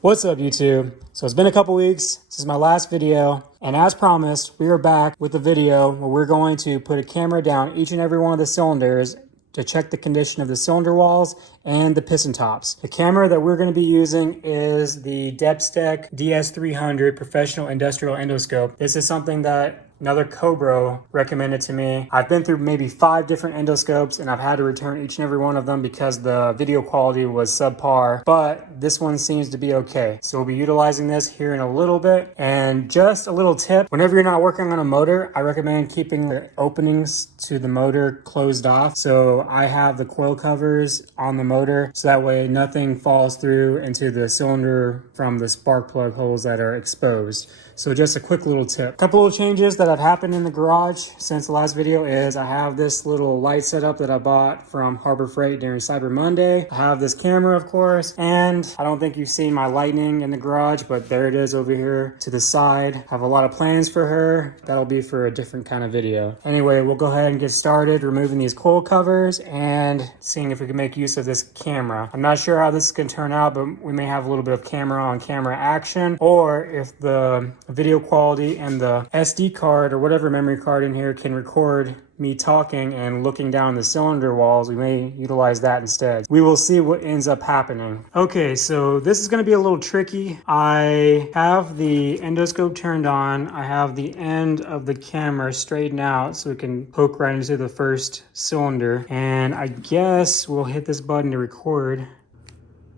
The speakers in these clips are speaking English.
What's up, YouTube? So it's been a couple weeks since my last video, and as promised, we are back with a video where we're going to put a camera down each and every one of the cylinders to check the condition of the cylinder walls and the piston tops. The camera that we're going to be using is the Depstec DS300 Professional Industrial Endoscope. This is something that another Cobra recommended to me. I've been through maybe 5 different endoscopes and I've had to return each and every one of them because the video quality was subpar, but this one seems to be okay. So we'll be utilizing this here in a little bit. And just a little tip, whenever you're not working on a motor, I recommend keeping the openings to the motor closed off. So I have the coil covers on the motor so that way nothing falls through into the cylinder from the spark plug holes that are exposed. So just a quick little tip. A couple of changes that have happened in the garage since the last video is I have this little light setup that I bought from Harbor Freight during Cyber Monday. I have this camera, of course, and I don't think you've seen my Lightning in the garage, but there it is over here to the side. I have a lot of plans for her. That'll be for a different kind of video. Anyway, we'll go ahead and get started removing these coil covers and seeing if we can make use of this camera. I'm not sure how this is going to turn out, but we may have a little bit of camera on camera action, or if the video quality and the SD card or whatever memory card in here can record me talking and looking down the cylinder walls, we may utilize that instead. We will see what ends up happening. Okay, so this is going to be a little tricky. I have the endoscope turned on. I have the end of the camera straightened out so we can hook right into the first cylinder. And I guess we'll hit this button to record.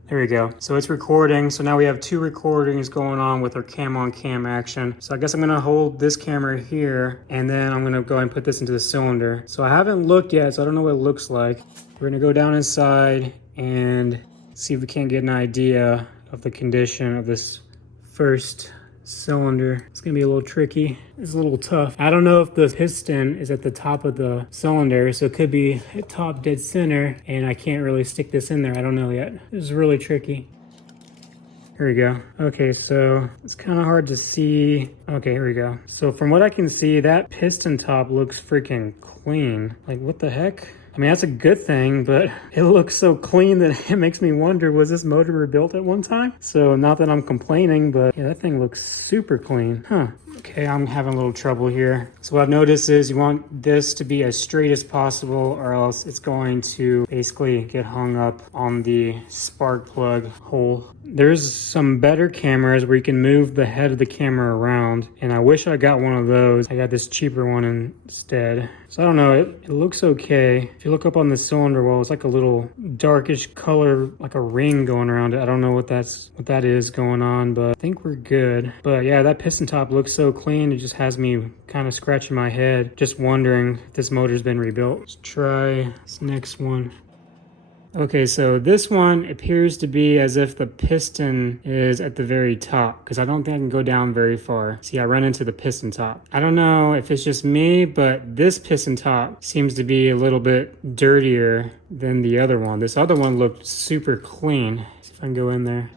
There we go. So it's recording. So now we have 2 recordings going on with our cam on cam action. So I guess I'm gonna hold this camera here and then I'm gonna go ahead and put this into the cylinder. So I haven't looked yet, so I don't know what it looks like. We're gonna go down inside and see if we can get an idea of the condition of this first cylinder. It's gonna be a little tricky. It's a little tough. I don't know if the piston is at the top of the cylinder, so it could be at top dead center, and I can't really stick this in there. I don't know yet. This is really tricky. Here we go. Okay, so it's kind of hard to see. Okay, here we go. So from what I can see, that piston top looks freaking clean. Like, what the heck? I mean, that's a good thing, but it looks so clean that it makes me wonder, was this motor rebuilt at one time? So not that I'm complaining, but yeah, that thing looks super clean. Huh. Okay, I'm having a little trouble here. So what I've noticed is you want this to be as straight as possible or else it's going to basically get hung up on the spark plug hole. There's some better cameras where you can move the head of the camera around, and I wish I got one of those. I got this cheaper one instead. So I don't know, it looks okay. If you look up on the cylinder wall, it's like a little darkish color, like a ring going around it. I don't know what that is going on, but I think we're good. But yeah, that piston top looks so clean, it just has me kind of scratching my head, just wondering if this motor's been rebuilt. Let's try this next one. Okay, so this one appears to be as if the piston is at the very top, because I don't think I can go down very far. See, I run into the piston top. I don't know if it's just me, but this piston top seems to be a little bit dirtier than the other one. This other one looked super clean. Let's see if I can go in there.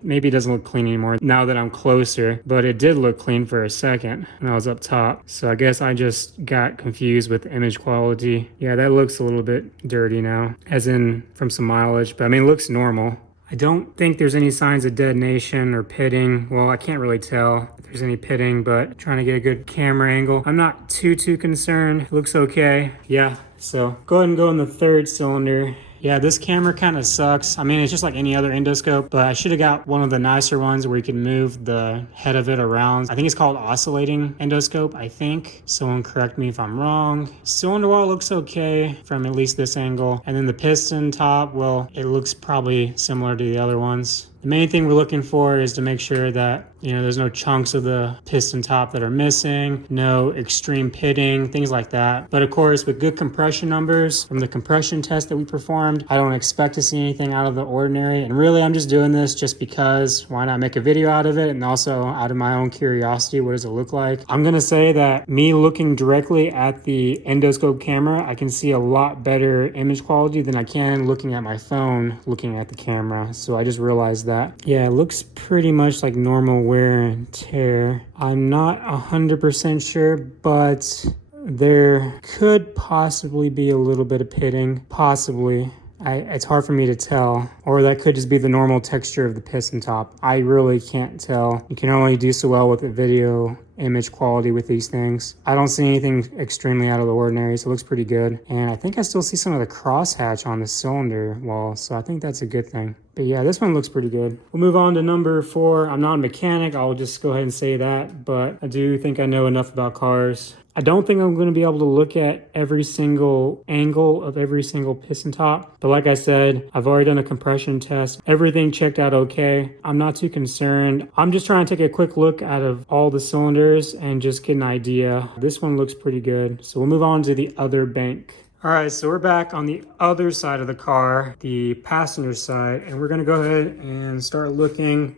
Maybe it doesn't look clean anymore now that I'm closer, but it did look clean for a second when I was up top. So I guess I just got confused with the image quality. Yeah, that looks a little bit dirty now, as in from some mileage, but I mean, it looks normal. I don't think there's any signs of detonation or pitting. Well, I can't really tell if there's any pitting, but trying to get a good camera angle. I'm not too concerned. It looks okay. Yeah, so go ahead and go in the 3rd cylinder. Yeah, this camera kind of sucks. I mean, it's just like any other endoscope, but I should have got one of the nicer ones where you can move the head of it around. I think it's called oscillating endoscope, I think. Someone correct me if I'm wrong. Cylinder wall looks okay from at least this angle. And then the piston top, well, it looks probably similar to the other ones. The main thing we're looking for is to make sure that, you know, there's no chunks of the piston top that are missing, no extreme pitting, things like that. But of course, with good compression numbers from the compression test that we performed, I don't expect to see anything out of the ordinary. And really, I'm just doing this just because why not make a video out of it? And also out of my own curiosity, what does it look like? I'm gonna say that me looking directly at the endoscope camera, I can see a lot better image quality than I can looking at my phone, looking at the camera. So I just realized that. Yeah, it looks pretty much like normal wear and tear. I'm not 100% sure, but there could possibly be a little bit of pitting, possibly. It's hard for me to tell, or that could just be the normal texture of the piston top. I really can't tell. You can only do so well with the video image quality with these things. I don't see anything extremely out of the ordinary, so it looks pretty good. And I think I still see some of the crosshatch on the cylinder wall, so I think that's a good thing. But yeah, this one looks pretty good. We'll move on to number 4. I'm not a mechanic, I'll just go ahead and say that, but I do think I know enough about cars. I don't think I'm going to be able to look at every single angle of every single piston top. But like I said, I've already done a compression test. Everything checked out okay. I'm not too concerned. I'm just trying to take a quick look out of all the cylinders and just get an idea. This one looks pretty good. So we'll move on to the other bank. All right, so we're back on the other side of the car, the passenger side, and we're going to go ahead and start looking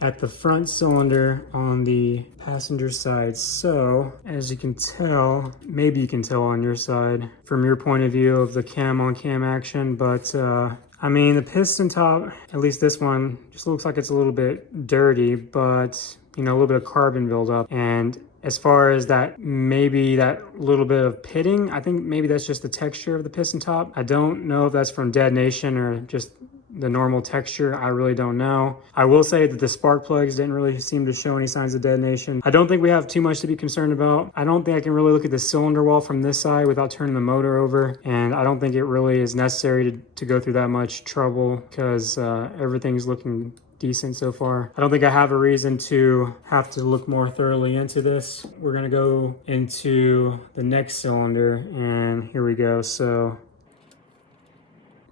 at the front cylinder on the passenger side. So as you can tell, maybe you can tell on your side from your point of view of the cam on cam action, but I mean, the piston top, at least this one, just looks like it's a little bit dirty, but you know, a little bit of carbon buildup. And as far as that, maybe that little bit of pitting, I think maybe that's just the texture of the piston top. I don't know if that's from detonation or just the normal texture. I really don't know. I will say that the spark plugs didn't really seem to show any signs of detonation. I don't think we have too much to be concerned about. I don't think I can really look at the cylinder wall from this side without turning the motor over. And I don't think it really is necessary to go through that much trouble because everything's looking decent so far. I don't think I have a reason to have to look more thoroughly into this. We're gonna go into the next cylinder and here we go. So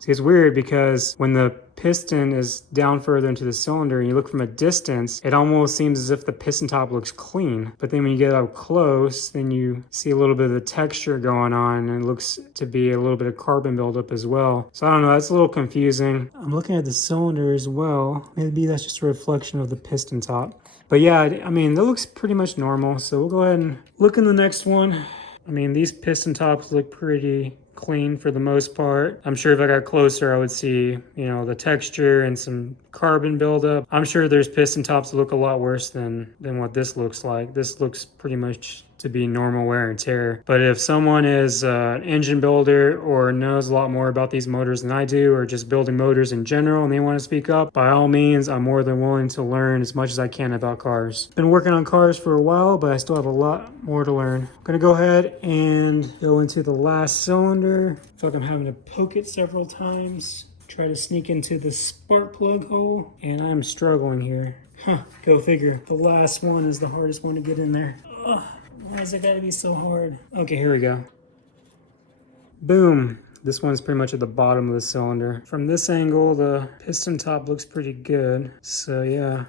it's weird because when the piston is down further into the cylinder and you look from a distance, it almost seems as if the piston top looks clean. But then when you get up close, then you see a little bit of the texture going on and it looks to be a little bit of carbon buildup as well. So I don't know, that's a little confusing. I'm looking at the cylinder as well. Maybe that's just a reflection of the piston top. But yeah, I mean, that looks pretty much normal. So we'll go ahead and look in the next one. I mean, these piston tops look pretty clean for the most part. I'm sure if I got closer, I would see, you know, the texture and some carbon buildup. I'm sure there's piston tops that look a lot worse than what this looks like. This looks pretty much to be normal wear and tear. But if someone is an engine builder or knows a lot more about these motors than I do, or just building motors in general and they want to speak up, by all means, I'm more than willing to learn as much as I can about cars. Been working on cars for a while, but I still have a lot more to learn. I'm gonna go ahead and go into the last cylinder. I feel like I'm having to poke it several times. Try to sneak into the spark plug hole, and I'm struggling here. Go figure. The last one is the hardest one to get in there. Ugh. Why is it gotta be so hard? Okay, here we go. Boom. This one's pretty much at the bottom of the cylinder. From this angle, the piston top looks pretty good. So yeah.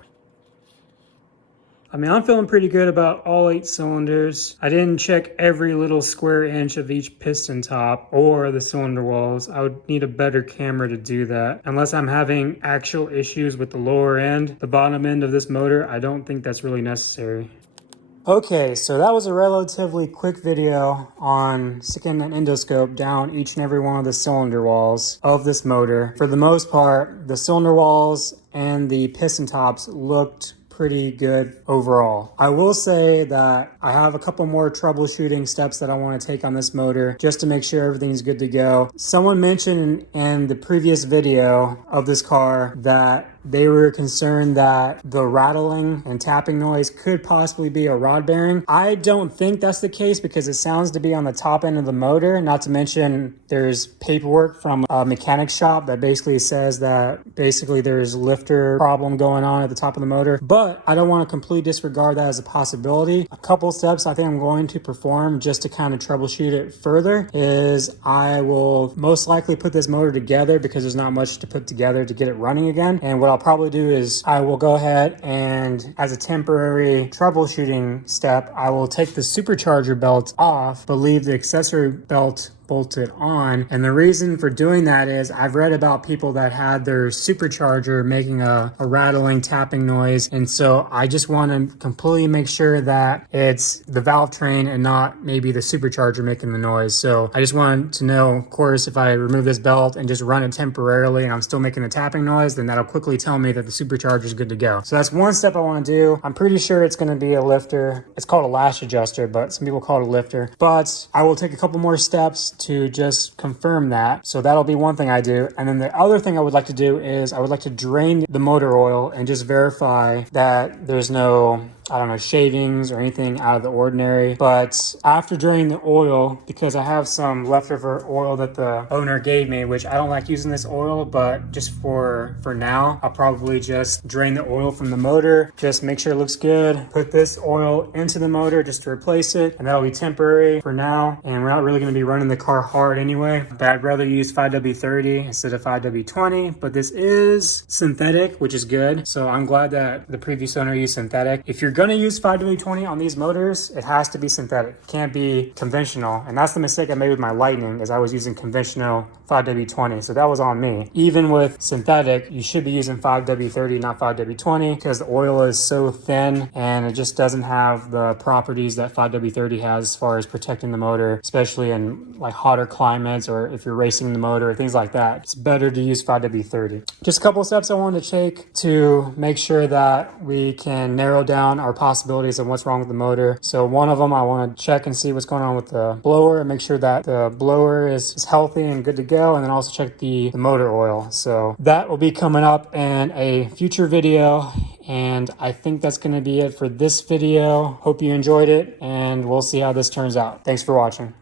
I mean, I'm feeling pretty good about all 8 cylinders. I didn't check every little square inch of each piston top or the cylinder walls. I would need a better camera to do that. Unless I'm having actual issues with the lower end, the bottom end of this motor, I don't think that's really necessary. Okay, so that was a relatively quick video on sticking an endoscope down each and every one of the cylinder walls of this motor. For the most part, the cylinder walls and the piston tops looked pretty good overall. I will say that I have a couple more troubleshooting steps that I want to take on this motor just to make sure everything's good to go. Someone mentioned in the previous video of this car that they were concerned that the rattling and tapping noise could possibly be a rod bearing. I don't think that's the case because it sounds to be on the top end of the motor. Not to mention there's paperwork from a mechanic shop that basically says that basically there's lifter problem going on at the top of the motor. But I don't want to completely disregard that as a possibility. A couple steps I think I'm going to perform just to kind of troubleshoot it further is I will most likely put this motor together because there's not much to put together to get it running again. And what I'll probably do is I will go ahead and as a temporary troubleshooting step, I will take the supercharger belt off, but leave the accessory belt bolted on. And the reason for doing that is I've read about people that had their supercharger making a rattling tapping noise, and so I just want to completely make sure that it's the valve train and not maybe the supercharger making the noise. So I just wanted to know, of course, if I remove this belt and just run it temporarily and I'm still making the tapping noise, then that'll quickly tell me that the supercharger is good to go. So that's one step I want to do. I'm pretty sure it's going to be a lifter. It's called a lash adjuster, but some people call it a lifter. But I will take a couple more steps to just confirm that. So that'll be one thing I do. And then the other thing I would like to do is I would like to drain the motor oil and just verify that there's no, I don't know, shavings or anything out of the ordinary. But after draining the oil, because I have some leftover oil that the owner gave me, which I don't like using this oil, but just for now, I'll probably just drain the oil from the motor, just make sure it looks good, put this oil into the motor just to replace it, and that'll be temporary for now. And we're not really going to be running the car hard anyway, but I'd rather use 5W30 instead of 5W20, but this is synthetic, which is good. So I'm glad that the previous owner used synthetic. If you're going to use 5W20 on these motors, it has to be synthetic. It can't be conventional. And that's the mistake I made with my Lightning, is I was using conventional 5W20. So that was on me. Even with synthetic, you should be using 5W30, not 5W20, because the oil is so thin and it just doesn't have the properties that 5W30 has as far as protecting the motor, especially in like hotter climates or if you're racing the motor or things like that. It's better to use 5W30. Just a couple of steps I wanted to take to make sure that we can narrow down our possibilities of what's wrong with the motor. So one of them, I want to check and see what's going on with the blower and make sure that the blower is healthy and good to go, and then also check the motor oil. So that will be coming up in a future video, and I think that's going to be it for this video. Hope you enjoyed it, and we'll see how this turns out. Thanks for watching.